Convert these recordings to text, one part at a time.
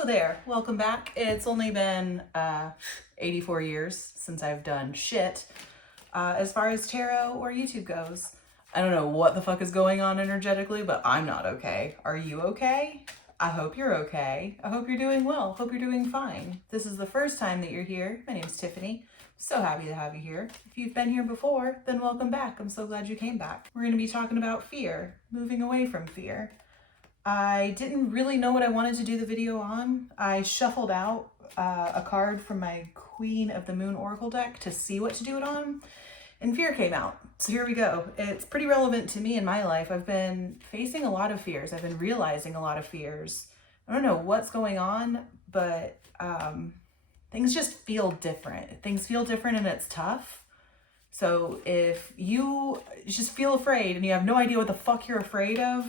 Hello there, welcome back. It's only been 84 years since I've done shit as far as tarot or YouTube goes. I don't know what the fuck is going on energetically, but I'm not okay. Are you okay? I hope you're okay. I hope you're doing well. Hope you're doing fine. This is the first time that you're here. My name's Tiffany. So happy to have you here. If you've been here before, then welcome back. I'm so glad you came back. We're going to be talking about fear, moving away from fear. I didn't really know what I wanted to do the video on. I shuffled out a card from my Queen of the Moon Oracle deck to see what to do it on, and fear came out. So here we go. It's pretty relevant to me in my life. I've been facing a lot of fears. I've been realizing a lot of fears. I don't know what's going on, but things just feel different. Things feel different and it's tough. So if you just feel afraid and you have no idea what the fuck you're afraid of,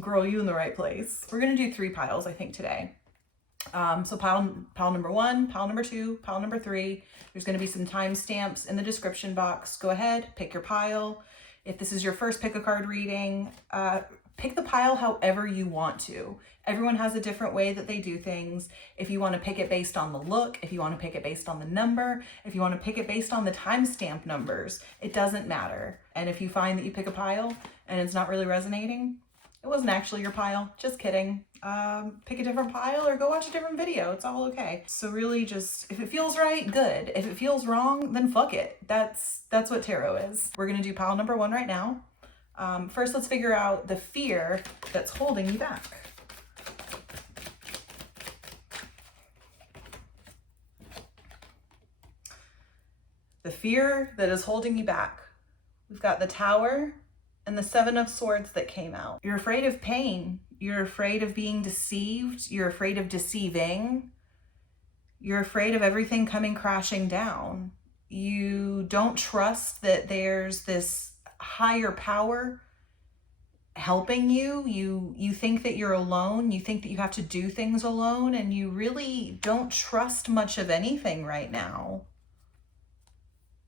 girl, you in the right place. We're gonna do 3 piles, I think, today. So pile number 1, pile number 2, pile number 3. There's gonna be some timestamps in the description box. Go ahead, pick your pile. If this is your first pick a card reading, pick the pile however you want to. Everyone has a different way that they do things. If you want to pick it based on the look, if you want to pick it based on the number, if you want to pick it based on the timestamp numbers, it doesn't matter. And if you find that you pick a pile and it's not really resonating, it wasn't actually your pile, just kidding. Pick a different pile or go watch a different video. It's all okay. So really just, if it feels right, good. If it feels wrong, then fuck it. That's what tarot is. We're gonna do pile number 1 right now. First, let's figure out the fear that's holding you back. The fear that is holding you back. We've got the Tower and the 7 of Swords that came out. You're afraid of pain. You're afraid of being deceived. You're afraid of deceiving. You're afraid of everything coming crashing down. You don't trust that there's this higher power helping you. You think that you're alone. You think that you have to do things alone, and you really don't trust much of anything right now.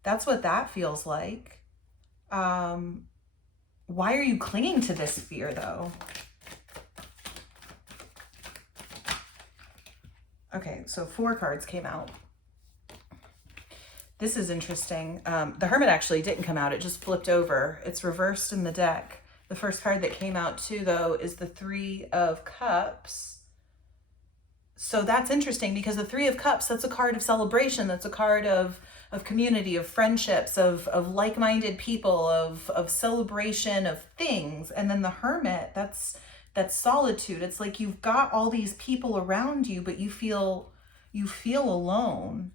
That's what that feels like. Why are you clinging to this fear, though? Okay, so 4 cards came out. This is interesting. The Hermit actually didn't come out. It just flipped over. It's reversed in the deck. The first card that came out too, though, is the 3 of Cups. So that's interesting because the 3 of Cups, that's a card of celebration. That's a card of community, of friendships, of like-minded people, of celebration of things. And then the Hermit, that's solitude. It's like you've got all these people around you, but you feel alone.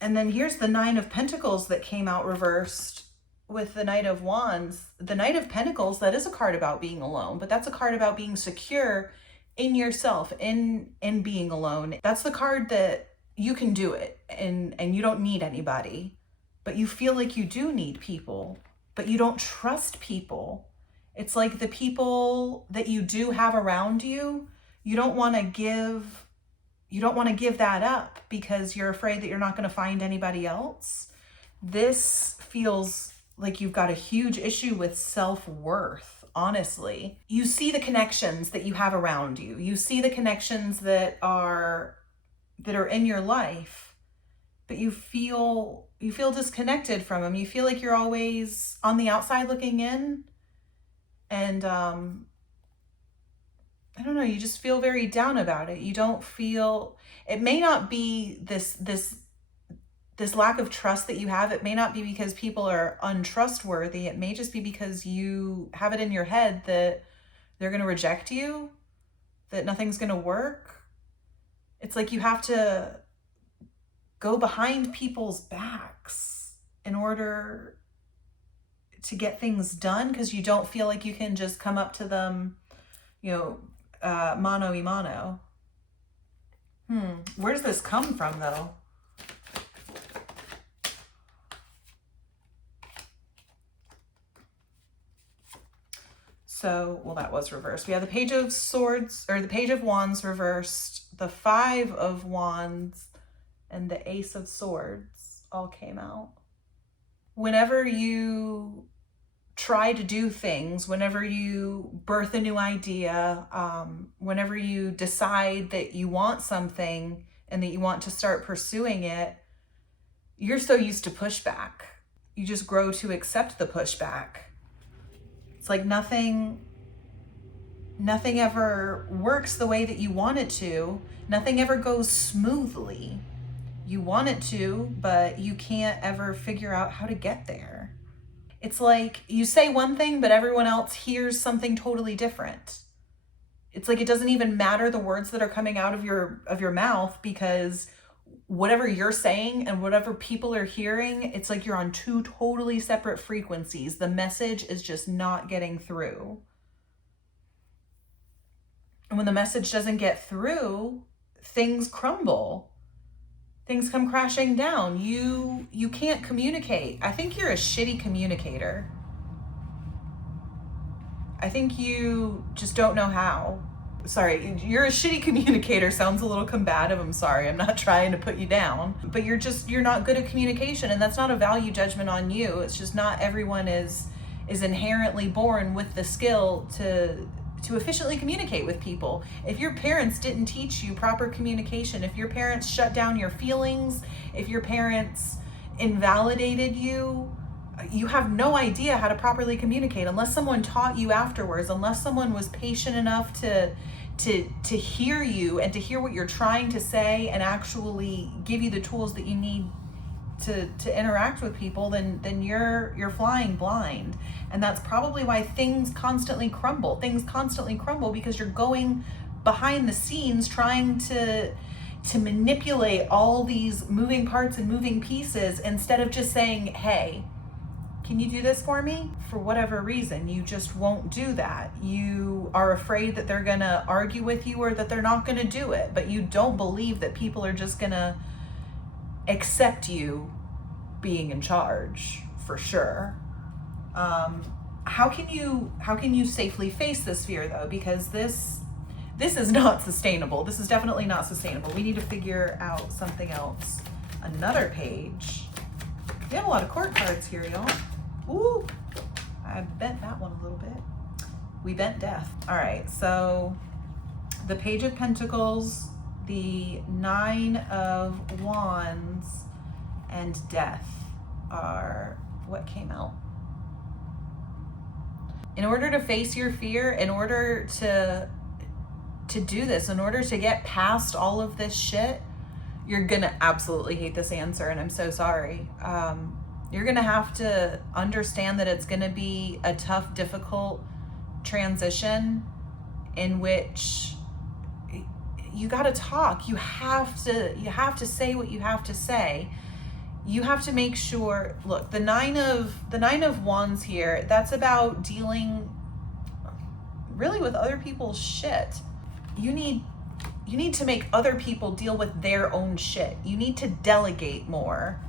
And then here's the 9 of Pentacles that came out reversed with the Knight of Wands. The Knight of Pentacles, that is a card about being alone, but that's a card about being secure in yourself, in being alone. That's the card that you can do it and you don't need anybody, but you feel like you do need people, but you don't trust people. It's like the people that you do have around you, you don't want to give that up because you're afraid that you're not going to find anybody else. This feels like you've got a huge issue with self-worth, honestly. You see the connections that you have around you. You see the connections that are in your life, but you feel disconnected from them. You feel like you're always on the outside looking in. And I don't know, you just feel very down about it. You don't feel, it may not be this lack of trust that you have. It may not be because people are untrustworthy. It may just be because you have it in your head that they're going to reject you, that nothing's going to work. It's like you have to go behind people's backs in order to get things done because you don't feel like you can just come up to them, mano y mano. Where does this come from, though? So, well, that was reversed. We have the Page of Swords, or the Page of Wands reversed, the 5 of Wands, and the Ace of Swords all came out. Whenever you try to do things, whenever you birth a new idea, whenever you decide that you want something and that you want to start pursuing it, you're so used to pushback. You just grow to accept the pushback. It's like nothing ever works the way that you want it to. Nothing ever goes smoothly. You want it to, but you can't ever figure out how to get there. It's like you say one thing, but everyone else hears something totally different. It's like it doesn't even matter the words that are coming out of your mouth, because whatever you're saying and whatever people are hearing, it's like you're on two totally separate frequencies. The message is just not getting through. And when the message doesn't get through, things crumble. Things come crashing down. You can't communicate. I think you're a shitty communicator. I think you just don't know how. Sorry, you're a shitty communicator sounds a little combative. I'm sorry. I'm not trying to put you down, but you're not good at communication, and that's not a value judgment on you. It's just not everyone is inherently born with the skill to efficiently communicate with people. If your parents didn't teach you proper communication, if your parents shut down your feelings, if your parents invalidated you, you have no idea how to properly communicate unless someone taught you afterwards, unless someone was patient enough to hear you and to hear what you're trying to say and actually give you the tools that you need to interact with people, then you're flying blind. And that's probably why things constantly crumble. Things constantly crumble because you're going behind the scenes trying to manipulate all these moving parts and moving pieces instead of just saying, hey, can you do this for me? For whatever reason, you just won't do that. You are afraid that they're gonna argue with you or that they're not gonna do it, but you don't believe that people are just gonna accept you being in charge, for sure. How can you safely face this fear though? Because this is not sustainable. This is definitely not sustainable. We need to figure out something else. Another page. We have a lot of court cards here, y'all. Ooh, I bent that one a little bit. We bent death. All right, so the Page of Pentacles, the Nine of Wands, and Death are what came out. In order to face your fear, in order to do this, in order to get past all of this shit, you're gonna absolutely hate this answer, and I'm so sorry. You're gonna have to understand that it's gonna be a tough, difficult transition in which you gotta talk. You have to say what you have to say. You have to make sure, look, the nine of Wands here, that's about dealing really with other people's shit. You need to make other people deal with their own shit. You need to delegate more.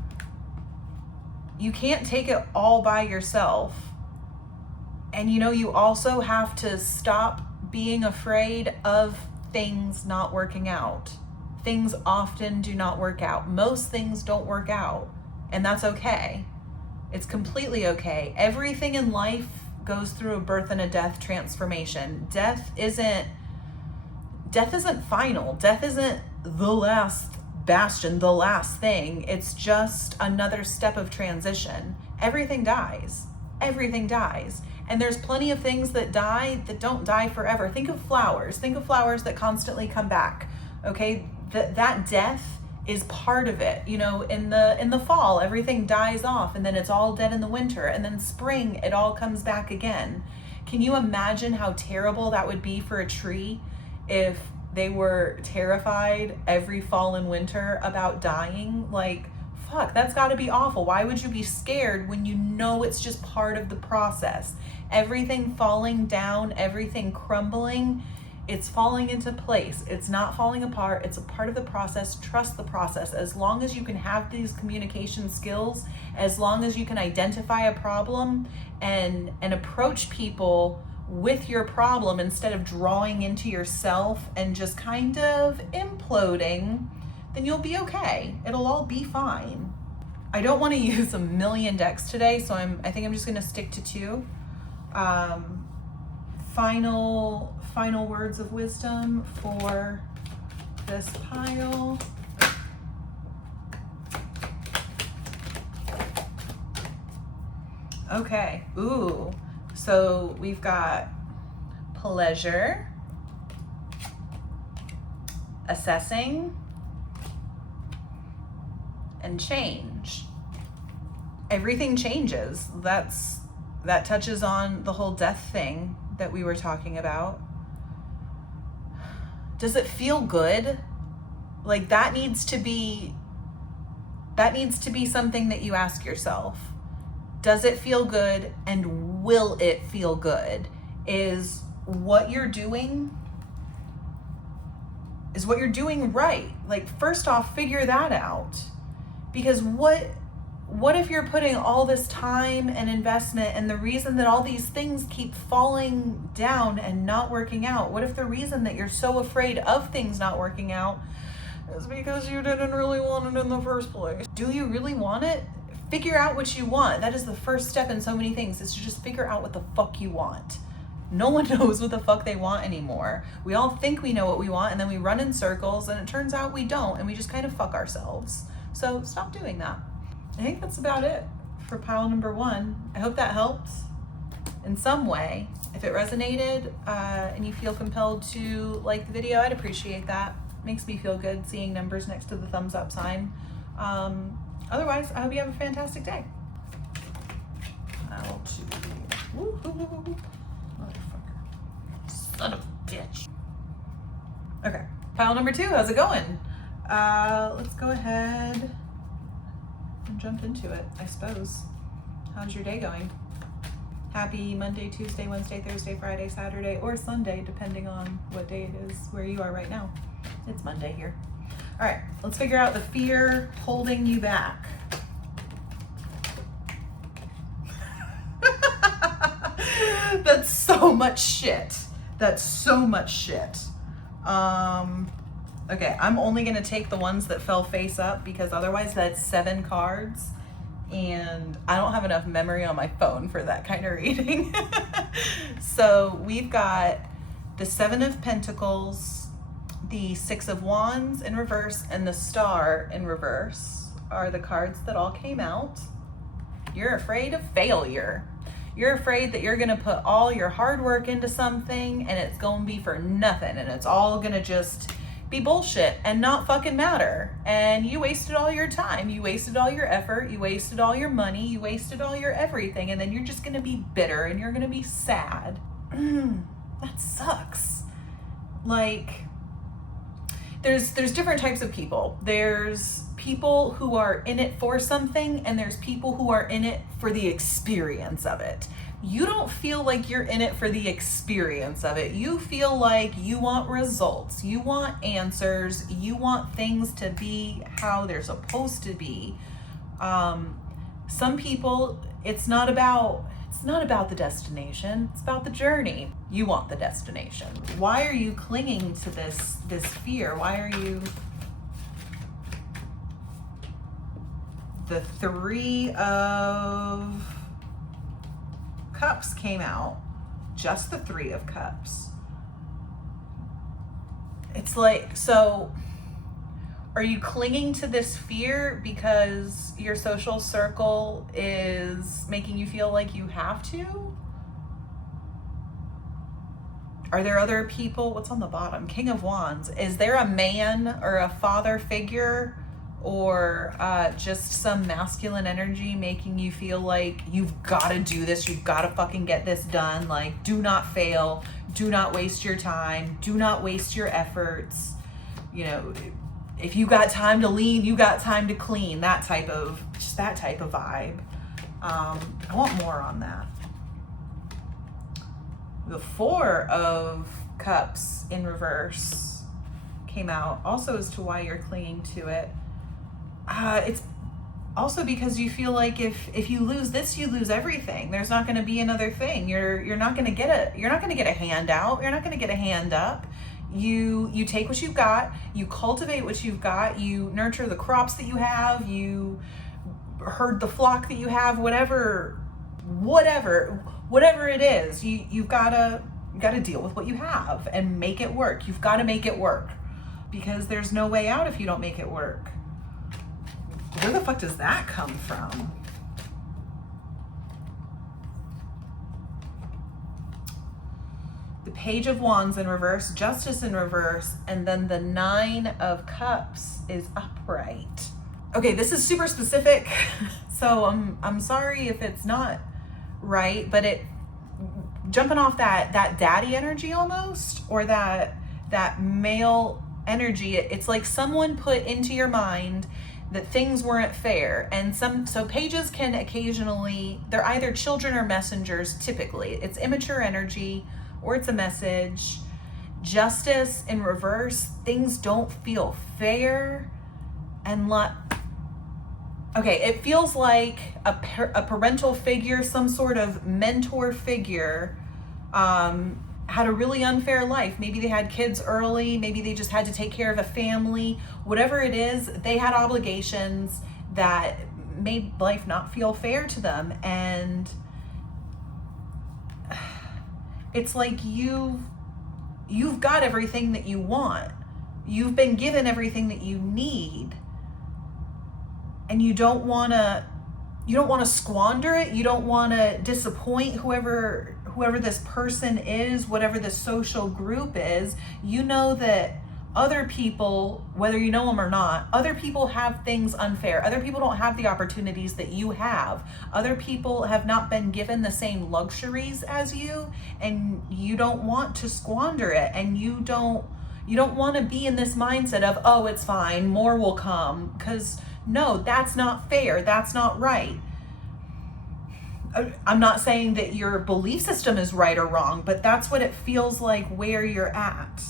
You can't take it all by yourself. And you also have to stop being afraid of things not working out. Things often do not work out. Most things don't work out, and that's okay. It's completely okay. Everything in life goes through a birth and a death transformation. Death isn't final. Death isn't the last bastion, the last thing. It's just another step of transition. Everything dies. Everything dies. And there's plenty of things that die that don't die forever. Think of flowers. Think of flowers that constantly come back. Okay? That death is part of it. In the fall, everything dies off, and then it's all dead in the winter, and then spring, it all comes back again. Can you imagine how terrible that would be for a tree if they were terrified every fall and winter about dying? Like, fuck, that's gotta be awful. Why would you be scared when you know it's just part of the process? Everything falling down, everything crumbling, it's falling into place. It's not falling apart. It's a part of the process. Trust the process. As long as you can have these communication skills, as long as you can identify a problem and approach people with your problem instead of drawing into yourself and just kind of imploding, then you'll be okay. It'll all be fine. I don't want to use a million decks today, so I think I'm just going to stick to two. Final words of wisdom for this pile. Okay. Ooh. So we've got pleasure, assessing, and change. Everything changes. That touches on the whole death thing that we were talking about. Does it feel good? Like that needs to be something that you ask yourself. Does it feel good, and will it feel good? Is what you're doing right? Like, first off, figure that out. Because what if you're putting all this time and investment, and the reason that all these things keep falling down and not working out, what if the reason that you're so afraid of things not working out is because you didn't really want it in the first place? Do you really want it? Figure out what you want. That is the first step in so many things, is to just figure out what the fuck you want. No one knows what the fuck they want anymore. We all think we know what we want, and then we run in circles, and it turns out we don't, and we just kind of fuck ourselves. So stop doing that. I think that's about it for pile number 1. I hope that helped in some way. If it resonated and you feel compelled to like the video, I'd appreciate that. Makes me feel good seeing numbers next to the thumbs up sign. Otherwise, I hope you have a fantastic day. Motherfucker. Son of a bitch. Okay, pile number 2, how's it going? Let's go ahead and jump into it, I suppose. How's your day going? Happy Monday, Tuesday, Wednesday, Thursday, Friday, Saturday, or Sunday, depending on what day it is where you are right now. It's Monday here. All right, let's figure out the fear holding you back. That's so much shit. That's so much shit. Okay, I'm only gonna take the ones that fell face up, because otherwise that's 7 cards, and I don't have enough memory on my phone for that kind of reading. So we've got the 7 of Pentacles, the 6 of Wands in reverse, and the Star in reverse are the cards that all came out. You're afraid of failure. You're afraid that you're gonna put all your hard work into something and it's gonna be for nothing, and it's all gonna just be bullshit and not fucking matter. And you wasted all your time, you wasted all your effort, you wasted all your money, you wasted all your everything, and then you're just gonna be bitter and you're gonna be sad. That sucks. Like, there's different types of people. There's people who are in it for something, and there's people who are in it for the experience of it. You don't feel like you're in it for the experience of it. You feel like you want results, you want answers, you want things to be how they're supposed to be. Some people, it's not about the destination, it's about the journey. You want the destination. Why are you clinging to this fear? Why are you... The 3 of Cups came out. Just the 3 of Cups. It's like, so are you clinging to this fear because your social circle is making you feel like you have to? Are there other people? What's on the bottom? King of Wands. Is there a man or a father figure, or just some masculine energy making you feel like you've got to do this, you've got to fucking get this done? Like, do not fail, do not waste your time, do not waste your efforts. You know, if you got time to lean, you got time to clean. That type of vibe. I want more on that. The 4 of Cups in reverse came out, also as to why you're clinging to it. It's also because you feel like if you lose this, you lose everything. There's not going to be another thing. You're not going to get a handout. You're not going to get a hand up. You take what you've got, you cultivate what you've got, you nurture the crops that you have, you herd the flock that you have, whatever whatever it is, you've gotta deal with what you have and make it work. You've got to make it work, because there's no way out if you don't make it work. Where the fuck does that come from? The Page of Wands in reverse, Justice in reverse, and then the Nine of Cups is upright. Okay, this is super specific, so I'm sorry if it's not right, but it jumping off that daddy energy almost, or that male energy, it's like someone put into your mind that things weren't fair. And so pages can occasionally, they're either children or messengers. Typically it's immature energy or it's a message. Justice in reverse, things don't feel fair. And okay, it feels like a parental figure, some sort of mentor figure, had a really unfair life. Maybe they had kids early, maybe they just had to take care of a family. Whatever it is, they had obligations that made life not feel fair to them. And it's like you've got everything that you want. You've been given everything that you need. And you don't want to squander it. You don't want to disappoint whoever this person is, whatever the social group is. You know that other people, whether you know them or not, other people have things unfair. Other people don't have the opportunities that you have. Other people have not been given the same luxuries as you, and you don't want to squander it. And you don't want to be in this mindset of, oh, it's fine, more will come, because no, that's not fair. That's not right. I'm not saying that your belief system is right or wrong, but that's what it feels like where you're at.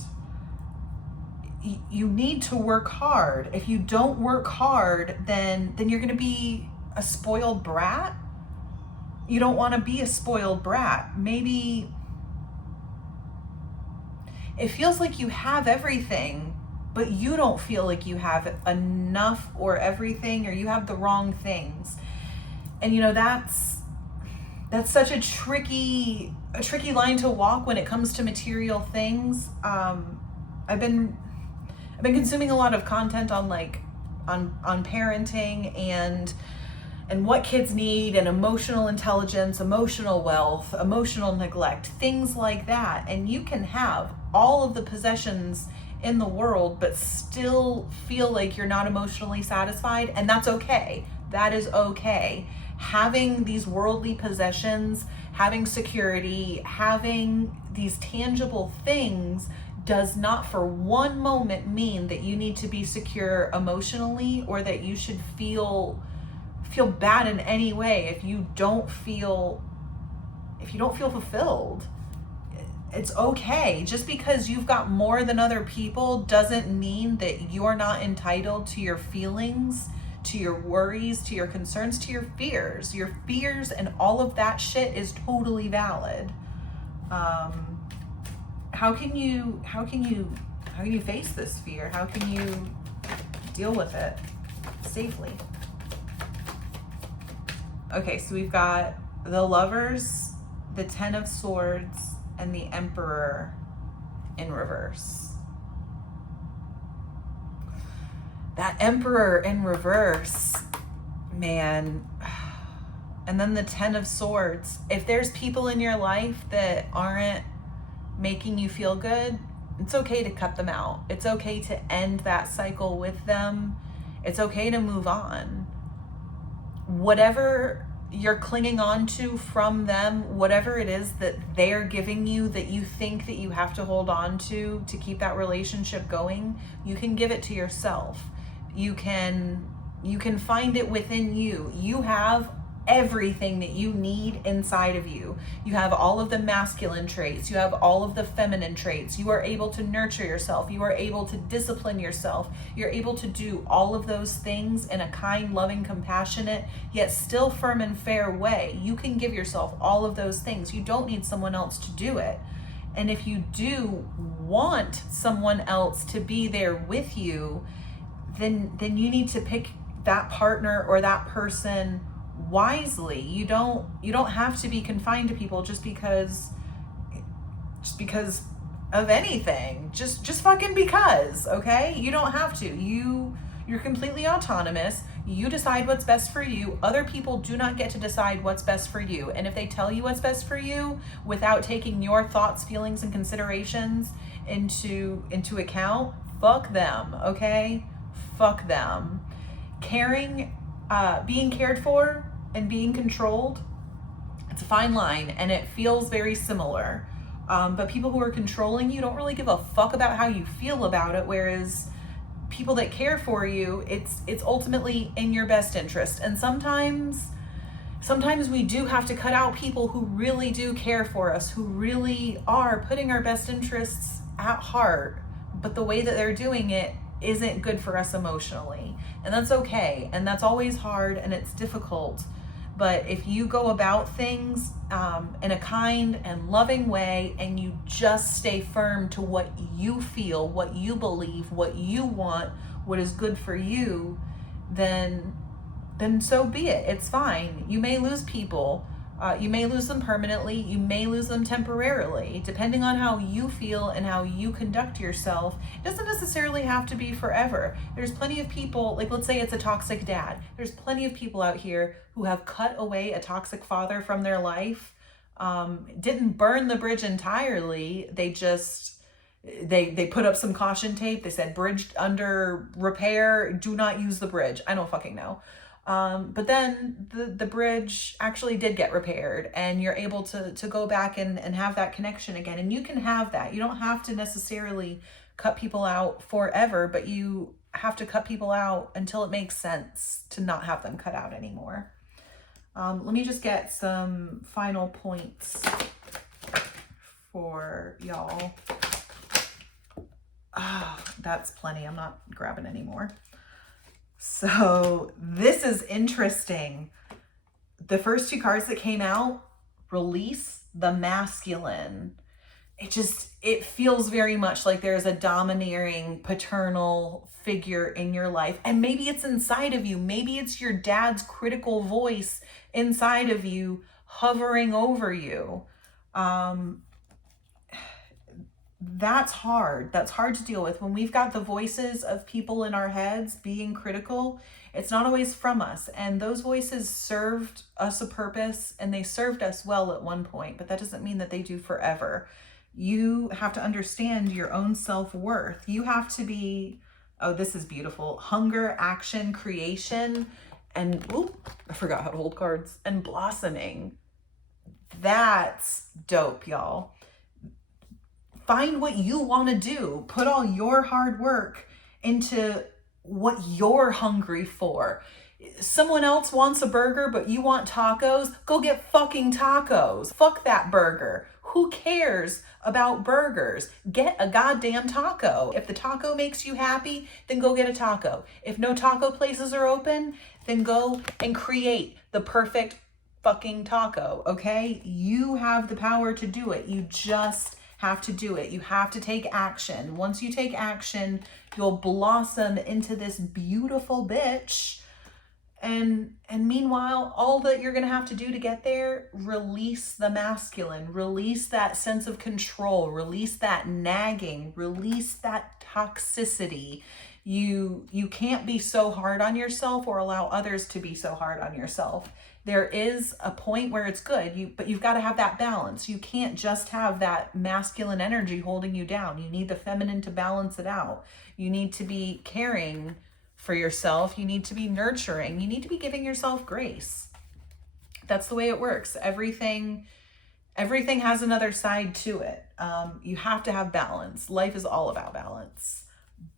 You need to work hard. If you don't work hard, then you're going to be a spoiled brat. You don't want to be a spoiled brat. Maybe it feels like you have everything, but you don't feel like you have enough or everything, or you have the wrong things. And that's such a tricky line to walk when it comes to material things. I've been consuming a lot of content on parenting and what kids need, and emotional intelligence, emotional wealth, emotional neglect, things like that. And you can have all of the possessions in the world but still feel like you're not emotionally satisfied, and that's okay. That is okay. Having these worldly possessions, having security, having these tangible things does not for one moment mean that you need to be secure emotionally, or that you should feel bad in any way if you don't feel fulfilled. It's okay. Just because you've got more than other people doesn't mean that you're not entitled to your feelings, to your worries, to your concerns, to your fears. Your fears and all of that shit is totally valid. How can you face this fear? How can you deal with it safely? Okay, so we've got the Lovers, the Ten of Swords, and the Emperor in reverse. That Emperor in reverse, man. And then the Ten of Swords. If there's people in your life that aren't making you feel good, it's okay to cut them out. It's okay to end that cycle with them. It's okay to move on. Whatever you're clinging on to from them, whatever it is that they're giving you that you think that you have to hold on to keep that relationship going, you can give it to yourself. You can find it within you. You have everything that you need inside of you. You have all of the masculine traits. You have all of the feminine traits. You are able to nurture yourself. You are able to discipline yourself. You're able to do all of those things in a kind, loving, compassionate, yet still firm and fair way. You can give yourself all of those things. You don't need someone else to do it. And if you do want someone else to be there with you, then you need to pick that partner or that person wisely. You don't have to be confined to people just because of anything. Just fucking because, okay? You don't have to. You're completely autonomous. You decide what's best for you. Other people do not get to decide what's best for you. And if they tell you what's best for you without taking your thoughts, feelings, and considerations into account, fuck them, okay? Fuck them. Caring, being cared for and being controlled, it's a fine line, and it feels very similar. But people who are controlling you don't really give a fuck about how you feel about it, whereas people that care for you, it's ultimately in your best interest. And sometimes we do have to cut out people who really do care for us, who really are putting our best interests at heart, but the way that they're doing it isn't good for us emotionally. And that's okay. And that's always hard, and it's difficult. But if you go about things in a kind and loving way, and you just stay firm to what you feel, what you believe, what you want, what is good for you, then so be it. It's fine. You may lose people. You may lose them permanently. You may lose them temporarily, depending on how you feel and how you conduct yourself. It doesn't necessarily have to be forever. There's plenty of people, like let's say it's a toxic dad. There's plenty of people out here who have cut away a toxic father from their life. Didn't burn the bridge entirely. They just, they put up some caution tape. They said bridge under repair. Do not use the bridge. I don't fucking know. But then the bridge actually did get repaired, and you're able to go back and have that connection again. And you can have that. You don't have to necessarily cut people out forever, but you have to cut people out until it makes sense to not have them cut out anymore. Let me just get some final points for y'all. Oh, that's plenty. I'm not grabbing any more. So this is interesting. The first two cards that came out, release the masculine. It feels very much like there's a domineering paternal figure in your life. And maybe it's inside of you. Maybe it's your dad's critical voice inside of you hovering over you. That's hard. That's hard to deal with. When we've got the voices of people in our heads being critical, it's not always from us. And those voices served us a purpose, and they served us well at one point, but that doesn't mean that they do forever. You have to understand your own self-worth. You have to be, oh, this is beautiful. Hunger, action, creation, and, ooh, I forgot how to hold cards, and blossoming. That's dope, y'all. Find what you want to do. Put all your hard work into what you're hungry for. Someone else wants a burger, but you want tacos. Go get fucking tacos. Fuck that burger. Who cares about burgers? Get a goddamn taco. If the taco makes you happy, then go get a taco. If no taco places are open, then go and create the perfect fucking taco, okay? You have the power to do it. You just have to do it. You have to take action. Once you take action, you'll blossom into this beautiful bitch. And meanwhile, all that you're going to have to do to get there, release the masculine, release that sense of control, release that nagging, release that toxicity. You can't be so hard on yourself or allow others to be so hard on yourself. There is a point where it's good, but you've got to have that balance. You can't just have that masculine energy holding you down. You need the feminine to balance it out. You need to be caring for yourself. You need to be nurturing. You need to be giving yourself grace. That's the way it works. Everything has another side to it. You have to have balance. Life is all about balance.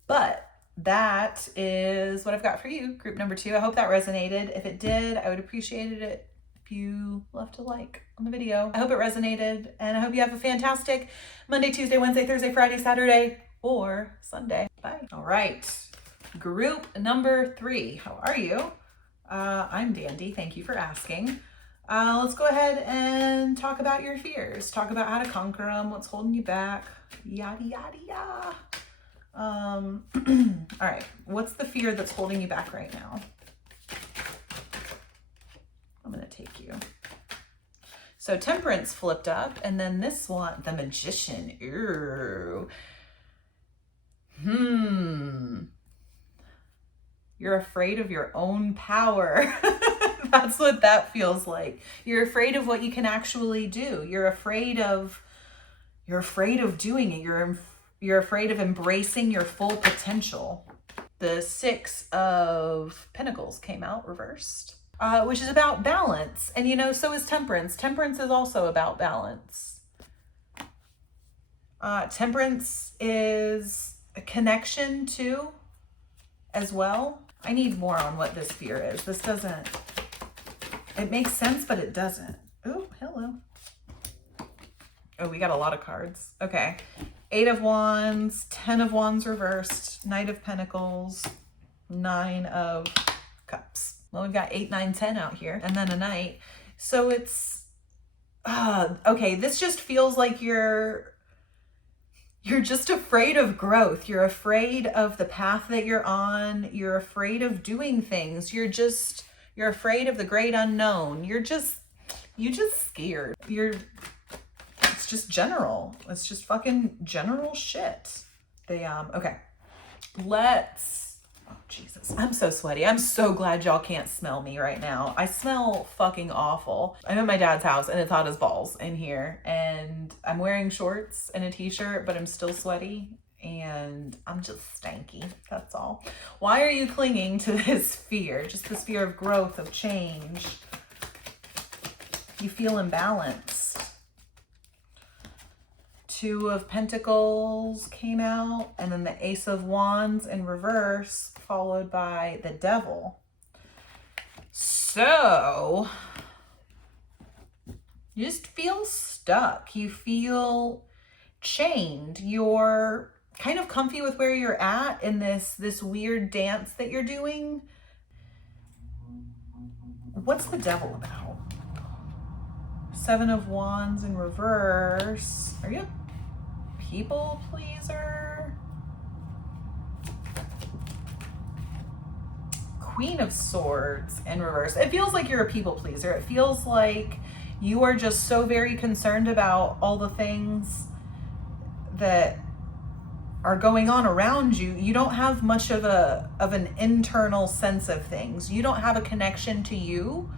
But that is what I've got for you, group number 2. I hope that resonated. If it did, I would appreciate it if you left a like on the video. I hope it resonated, and I hope you have a fantastic Monday, Tuesday, Wednesday, Thursday, Friday, Saturday, or Sunday. Bye. All right, group number 3. How are you? I'm dandy. Thank you for asking. Let's go ahead and talk about your fears. Talk about how to conquer them, what's holding you back, yada, yada, yada. All right, what's the fear that's holding you back right now? So Temperance flipped up, and then this one, the Magician. Ooh. You're afraid of your own power. That's what that feels like. You're afraid of what you can actually do. You're afraid of doing it. You're afraid of embracing your full potential. The Six of Pentacles came out reversed, which is about balance. And you know, so is Temperance. Temperance is also about balance. Temperance is a connection too, as well. I need more on what this fear is. This doesn't, it makes sense, but it doesn't. Oh, hello. Oh, we got a lot of cards. Okay. 8 of Wands, 10 of Wands reversed, Knight of Pentacles, 9 of Cups. Well, we've got 8, 9, 10 out here, and then a Knight. So it's, okay, this just feels like you're just afraid of growth. You're afraid of the path that you're on. You're afraid of doing things. You're afraid of the great unknown. You're just scared. It's just general. It's just fucking general shit. Okay. Oh, Jesus. I'm so sweaty. I'm so glad y'all can't smell me right now. I smell fucking awful. I'm at my dad's house and it's hot as balls in here. And I'm wearing shorts and a t-shirt, but I'm still sweaty. And I'm just stanky. That's all. Why are you clinging to this fear? Just this fear of growth, of change. You feel imbalanced. 2 of Pentacles came out, and then the Ace of Wands in reverse, followed by the Devil. So you just feel stuck. You feel chained. You're kind of comfy with where you're at in this weird dance that you're doing. What's the Devil about? 7 of Wands in reverse. Are you a people pleaser? Queen of Swords in reverse. It feels like you're a people pleaser. It feels like you are just so very concerned about all the things that are going on around you. You don't have much of an internal sense of things. You don't have a connection to you.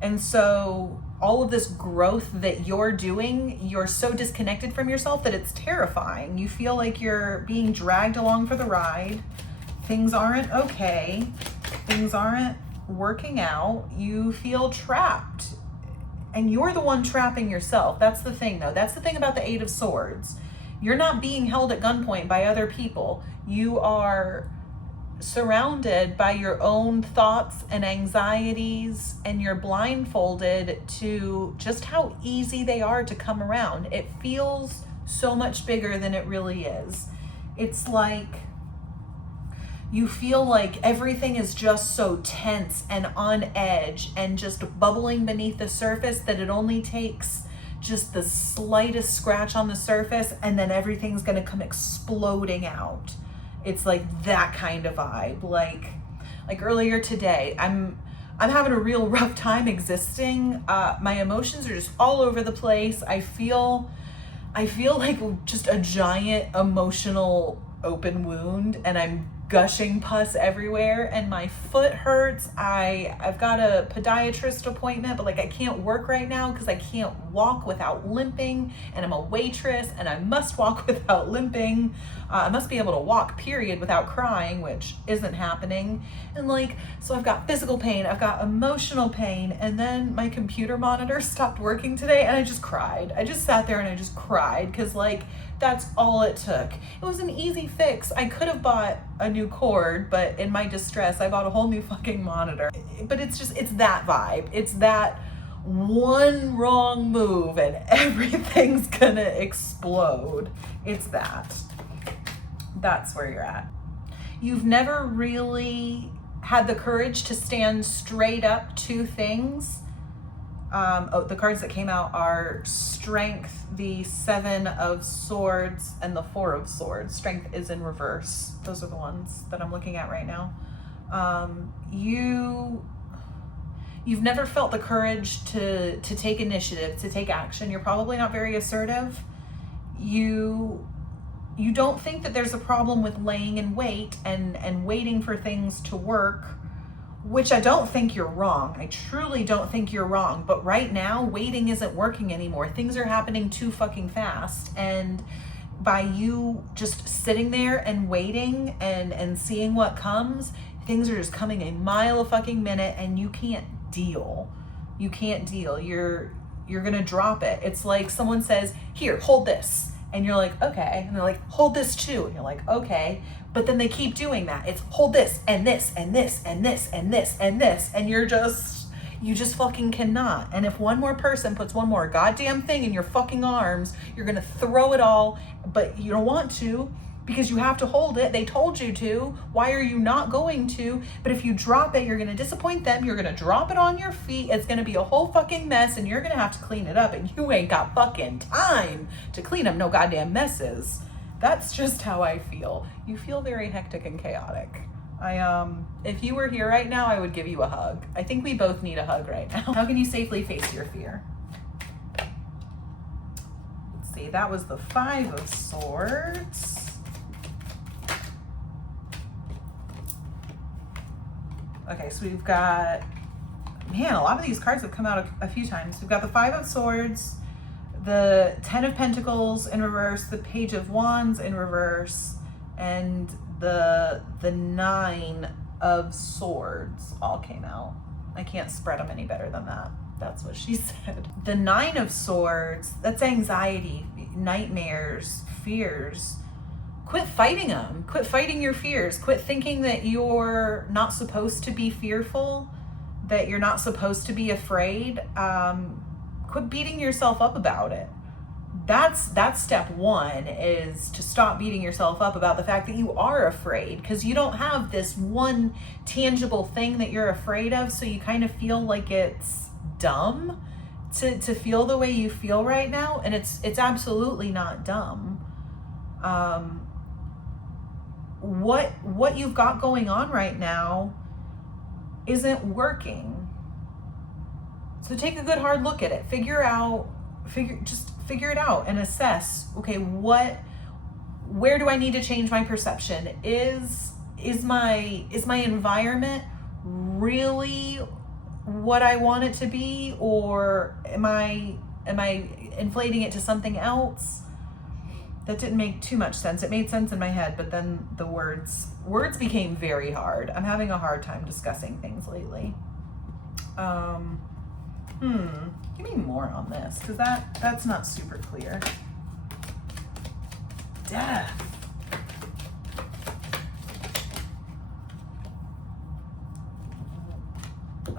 And so all of this growth that you're doing, you're so disconnected from yourself that it's terrifying. You feel like you're being dragged along for the ride. Things aren't okay. Things aren't working out. You feel trapped. And you're the one trapping yourself. That's the thing, though. That's the thing about the 8 of Swords. You're not being held at gunpoint by other people. You are surrounded by your own thoughts and anxieties, and you're blindfolded to just how easy they are to come around. It feels so much bigger than it really is. It's like you feel like everything is just so tense and on edge and just bubbling beneath the surface that it only takes just the slightest scratch on the surface and then everything's gonna come exploding out. It's like that kind of vibe. Like earlier today, I'm having a real rough time existing. My emotions are just all over the place. I feel like just a giant emotional open wound, and I'm gushing pus everywhere, and my foot hurts. I've got a podiatrist appointment, but like I can't work right now because I can't walk without limping, and I'm a waitress and I must walk without limping. I must be able to walk, period, without crying, which isn't happening. And like, so I've got physical pain, I've got emotional pain, and then my computer monitor stopped working today and I just cried. I just sat there and I just cried because like, that's all it took. It was an easy fix. I could have bought a new cord, but in my distress, I bought a whole new fucking monitor. But it's that vibe. It's that one wrong move and everything's gonna explode. It's that. That's where you're at. You've never really had the courage to stand straight up to things. The cards that came out are Strength, the 7 of Swords, and the 4 of Swords. Strength is in reverse. Those are the ones that I'm looking at right now. You You've never felt the courage to take initiative, to take action. You're probably not very assertive. You don't think that there's a problem with laying in wait and waiting for things to work, which I don't think you're wrong. I truly don't think you're wrong. But right now, waiting isn't working anymore. Things are happening too fucking fast. And by you just sitting there and waiting and seeing what comes, things are just coming a mile a fucking minute, and you can't deal. You can't deal. You're gonna drop it. It's like someone says, here, hold this. And you're like, okay. And they're like, hold this too. And you're like, okay. But then they keep doing that. It's hold this and this and this and this and this and this. And you just fucking cannot. And if one more person puts one more goddamn thing in your fucking arms, you're gonna throw it all, but you don't want to because you have to hold it. They told you to. Why are you not going to? But if you drop it, you're gonna disappoint them. You're gonna drop it on your feet. It's gonna be a whole fucking mess, and you're gonna have to clean it up, and you ain't got fucking time to clean up no goddamn messes. That's just how I feel. You feel very hectic and chaotic. If you were here right now, I would give you a hug. I think we both need a hug right now. How can you safely face your fear? Let's see, that was the 5 of Swords. Okay, so we've got, man, a lot of these cards have come out a few times. We've got the 5 of Swords, the 10 of Pentacles in reverse, the Page of Wands in reverse, and the 9 of Swords all came out. I can't spread them any better than that. That's what she said. The 9 of Swords, that's anxiety, nightmares, fears. Quit fighting them. Quit fighting your fears. Quit thinking that you're not supposed to be fearful, that you're not supposed to be afraid. Quit beating yourself up about it. That's step 1, is to stop beating yourself up about the fact that you are afraid, because you don't have this one tangible thing that you're afraid of, so you kind of feel like it's dumb to feel the way you feel right now, and it's absolutely not dumb. What you've got going on right now isn't working. So take a good hard look at it. Figure it out and assess, okay, where do I need to change my perception? Is my environment really what I want it to be, or am I inflating it to something else? That didn't make too much sense. It made sense in my head, but then the words became very hard. I'm having a hard time discussing things lately. Give me more on this, because that's not super clear. Death.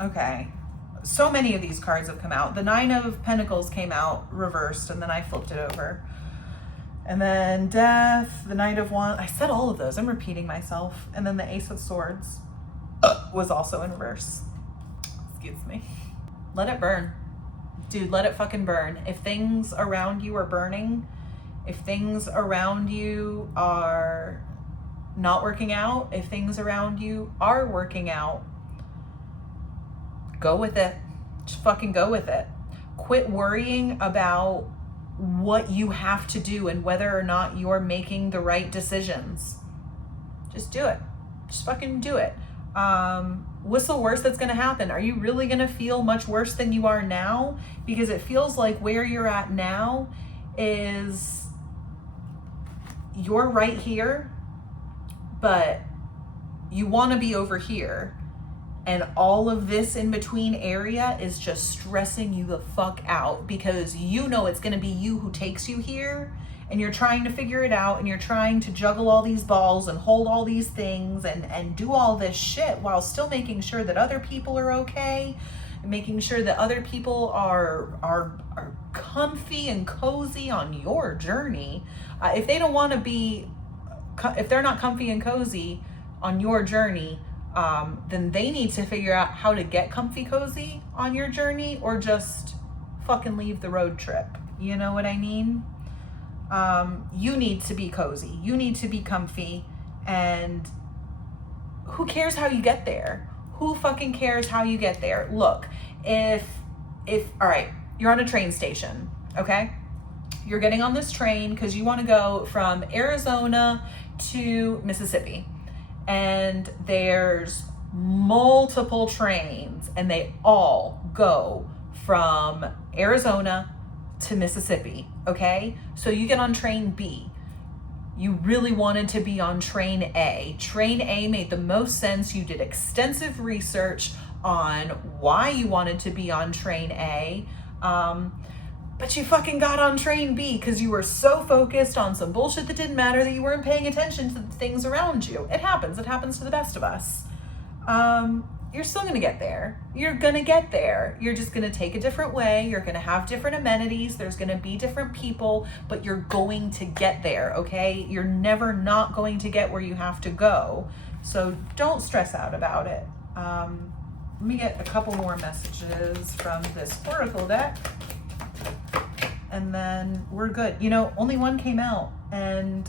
Okay. So many of these cards have come out. The 9 of Pentacles came out reversed, and then I flipped it over. And then Death, the Knight of Wands. I said all of those. I'm repeating myself. And then the Ace of Swords was also in reverse. Excuse me. Let it burn. Dude, let it fucking burn. If things around you are burning, if things around you are not working out, if things around you are working out, go with it. Just fucking go with it. Quit worrying about what you have to do and whether or not you're making the right decisions. Just do it. Just fucking do it. What's the worst that's gonna happen? Are you really gonna feel much worse than you are now? Because it feels like where you're at now is you're right here, but you wanna be over here. And all of this in between area is just stressing you the fuck out, because you know it's gonna be you who takes you here, and you're trying to figure it out, and you're trying to juggle all these balls and hold all these things and do all this shit while still making sure that other people are okay, and making sure that other people are comfy and cozy on your journey. If they don't want to be, if they're not comfy and cozy on your journey, then they need to figure out how to get comfy cozy on your journey, or just fucking leave the road trip. You know what I mean? You need to be cozy. You need to be comfy, and who cares how you get there? Who fucking cares how you get there? Look, If all right, you're on a train station, okay? You're getting on this train because you want to go from Arizona to Mississippi. And there's multiple trains and they all go from Arizona to Mississippi, okay? So you get on train B. You really wanted to be on train A. Train A made the most sense. You did extensive research on why you wanted to be on train A. But you fucking got on train B because you were so focused on some bullshit that didn't matter that you weren't paying attention to the things around you. It happens to the best of us. You're still gonna get there. You're gonna get there. You're just gonna take a different way. You're gonna have different amenities. There's gonna be different people, but you're going to get there, okay? You're never not going to get where you have to go. So don't stress out about it. Let me get a couple more messages from this oracle deck. And then we're good. You know, only one came out and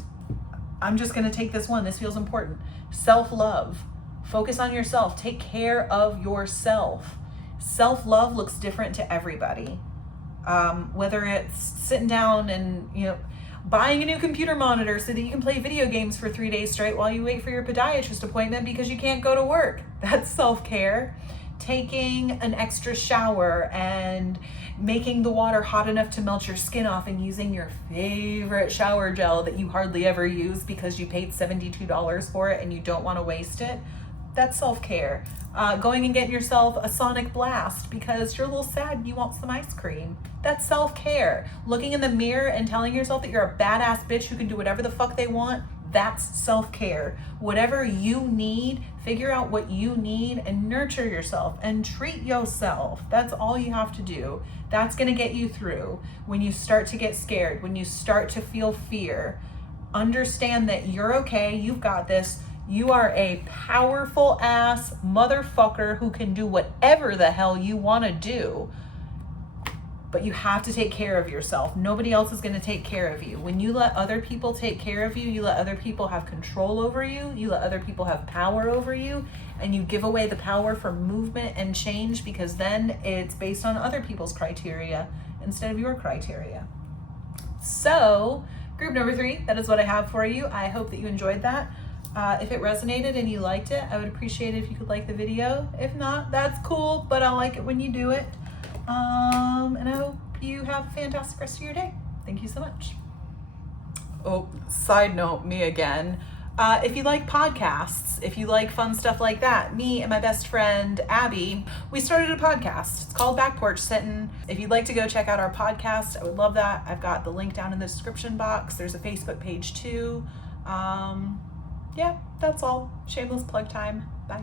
I'm just gonna take this one. This feels important. Self-love. Focus on yourself. Take care of yourself. Self-love looks different to everybody. Whether it's sitting down and, you know, buying a new computer monitor so that you can play video games for 3 days straight while you wait for your podiatrist appointment because you can't go to work. That's self-care. Taking an extra shower and making the water hot enough to melt your skin off and using your favorite shower gel that you hardly ever use because you paid $72 for it and you don't want to waste it. That's self-care. Going and getting yourself a Sonic Blast because you're a little sad and you want some ice cream. That's self-care. Looking in the mirror and telling yourself that you're a badass bitch who can do whatever the fuck they want. That's self-care. Whatever you need, figure out what you need and nurture yourself and treat yourself. That's all you have to do. That's gonna get you through. When you start to get scared, when you start to feel fear, understand that you're okay, you've got this. You are a powerful ass motherfucker who can do whatever the hell you wanna do. But you have to take care of yourself. Nobody else is going to take care of you. When you let other people take care of you, you let other people have control over you, you let other people have power over you, and you give away the power for movement and change because then it's based on other people's criteria instead of your criteria. So, group number 3, that is what I have for you. I hope that you enjoyed that. If it resonated and you liked it, I would appreciate it if you could like the video. If not, that's cool, but I like it when you do it. And I hope you have a fantastic rest of your day. Thank you so much. Oh, side note, me again. If you like podcasts, if you like fun stuff like that, me and my best friend, Abby, we started a podcast. It's called Porch, Sittin. If you'd like to go check out our podcast, I would love that. I've got the link down in the description box. There's a Facebook page too. Yeah, that's all. Shameless plug time. Bye.